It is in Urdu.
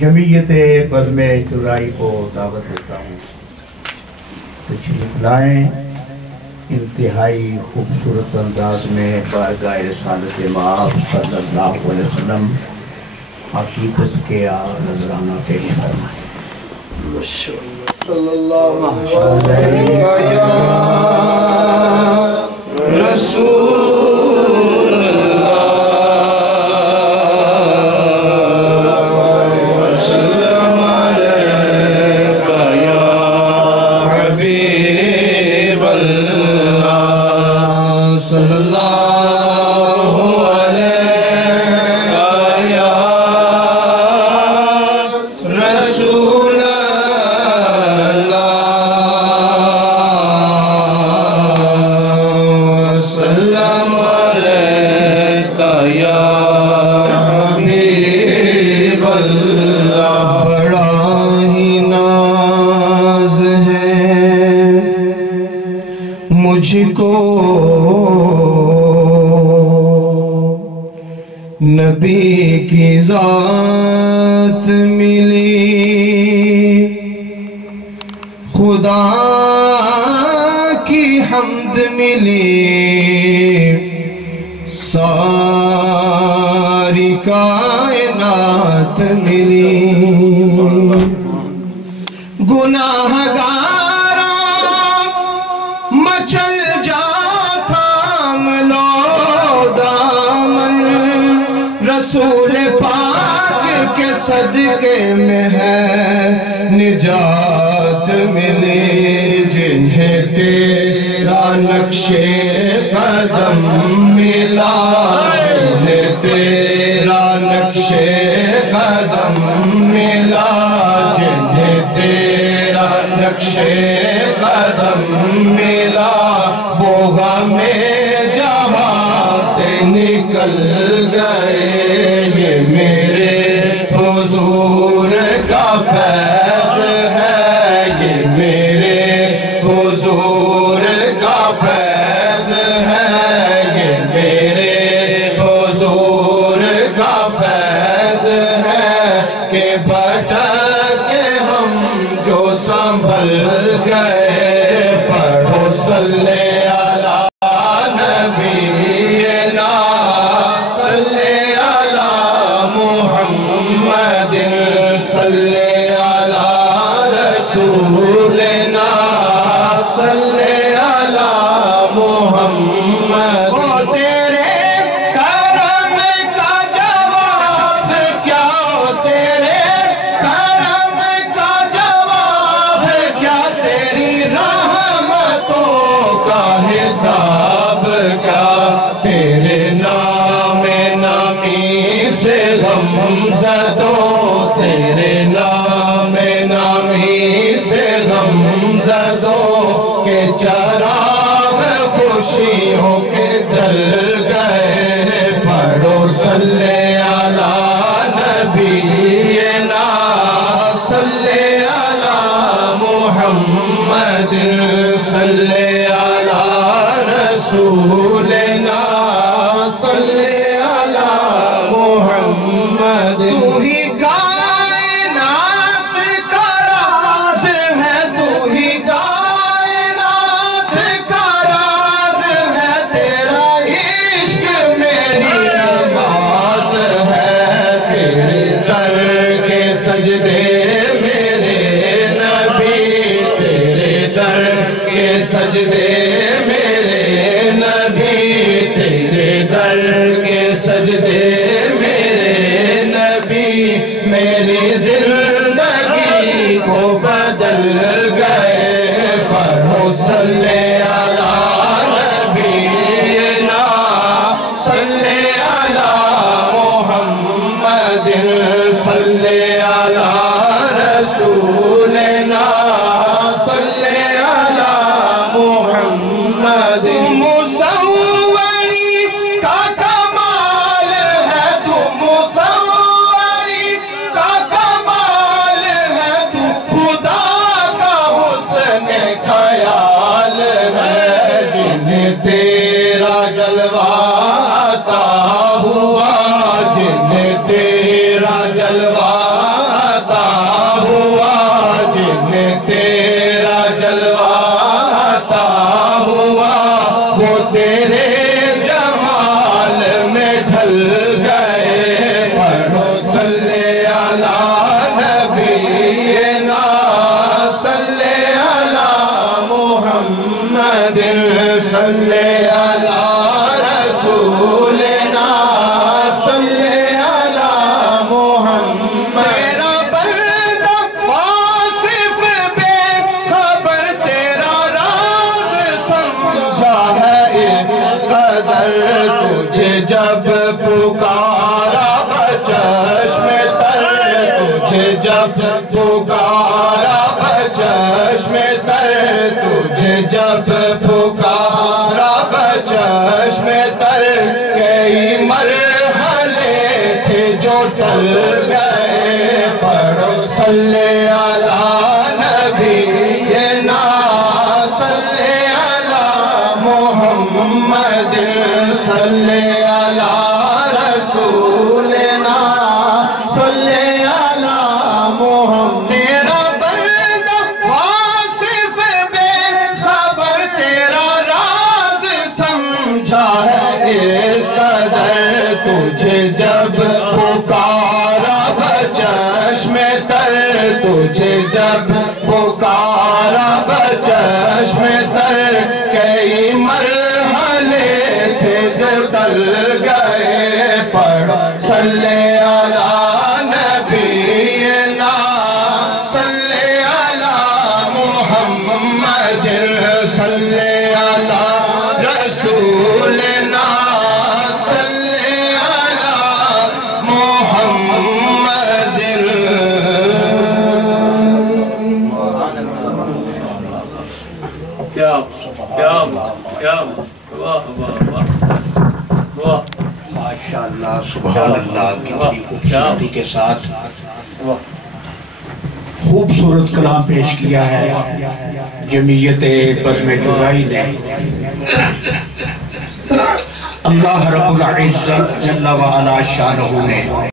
جمعیت بزم چورائی کو دعوت دیتا ہوں، تشریف لائیں، انتہائی خوبصورت انداز میں بارگاہ رسالت مآب صلی اللہ علیہ وسلم عقیدت کے نذرانہ پیش فرمائیں۔ صلی اللہ علیہ رسول اللہ وسلم علیکہ یا حبیب اللہ صلی اللہ علیکہ یا رسول مجھ کو نبی کی ذات ملی، خدا کی حمد ملی، ساری کائنات ملی، گناہگار مچل جاتا ملو دامن، رسول پاک کے صدقے میں ہے نجات ملی، جنہیں تیرا نقش قدم ملا، جنہیں تیرا نقش قدم ملا، جنہیں تیرا نقش قدم ملا، وہ ہمیں جہاں سے نکل گئے، یہ میرے حضور کا فیض ہے، یہ میرے حضور کا فیض ہے، یہ میرے حضور کا فیض ہے، کہ بھٹکے ہم جو سنبھل گئے، پڑھو صلی علی نبینا، صلی علی محمد، صلی علی رسولنا، صلی علی محمد۔ تیرے کرم کا جواب کیا، تیرے کرم کا جواب کیا، تیری رحمتوں کا حساب کیا، تیرے نام نامی سے غم زدوں، تیرے نام نامی سے غم زدوں، کہ چراغ خوشیوں کے جل گئے، پڑھو صلی علی نبینا، صلی علی محمد، صلی علی رسولنا، صلی علی محمد۔ تو ہی کائنات کا راز ہے، تو ہی کائنات کا راز ہے، تیرا عشق میری نماز ہے، تیرے در کے سجدے میرے نبی، تیرے در کے سجدے میرے نبی، تیرے در کے سجدے میرے نبی، میری زندگی کو بدل گئے، پڑھو صلی علی نبینا، صلی علی محمد، صلی علی رسولنا، صلی علی محمد۔ مصوری کا کمال ہے تو، مصوری کا کمال ہے تو، خدا کا حسن خیال ہے، جنہیں تیرا جلوہ عطا ہوا، جنہیں تیرا جلوہ صلی علی رسولنا صلی علی محمد تیرا بندہ واصف بے خبر تیرا راز سمجھا ہے اس قدر تجھے جب پکارا بچشم تر تجھے جب پکارا بچشم تر تجھے جب پکارا بچشم تر کئی مرحلے تھے جو ٹل گئے پڑھو صلی علی نبینا صلی علی محمد صلی علی رسولنا صلی علی محمد تیرا بندہ واصف بے خبر تیرا راز سمجھا ہے اس قدر تجھے جب پکارا بچشم تر تجھے جب پکارا بچشم تر کئی مرحلے تھے جو ٹل گئے پڑھو صلی علی نبینا صلی علی محمد صلی علی رسولنا صلی علی محمد کیا واہ ماشاءاللہ سبحان اللہ کتنی خوبصورتی کے ساتھ خوبصورت کلام پیش کیا ہے جمعیت بزم جرائی نے اللہ رب العزت جل و علا شانہ نے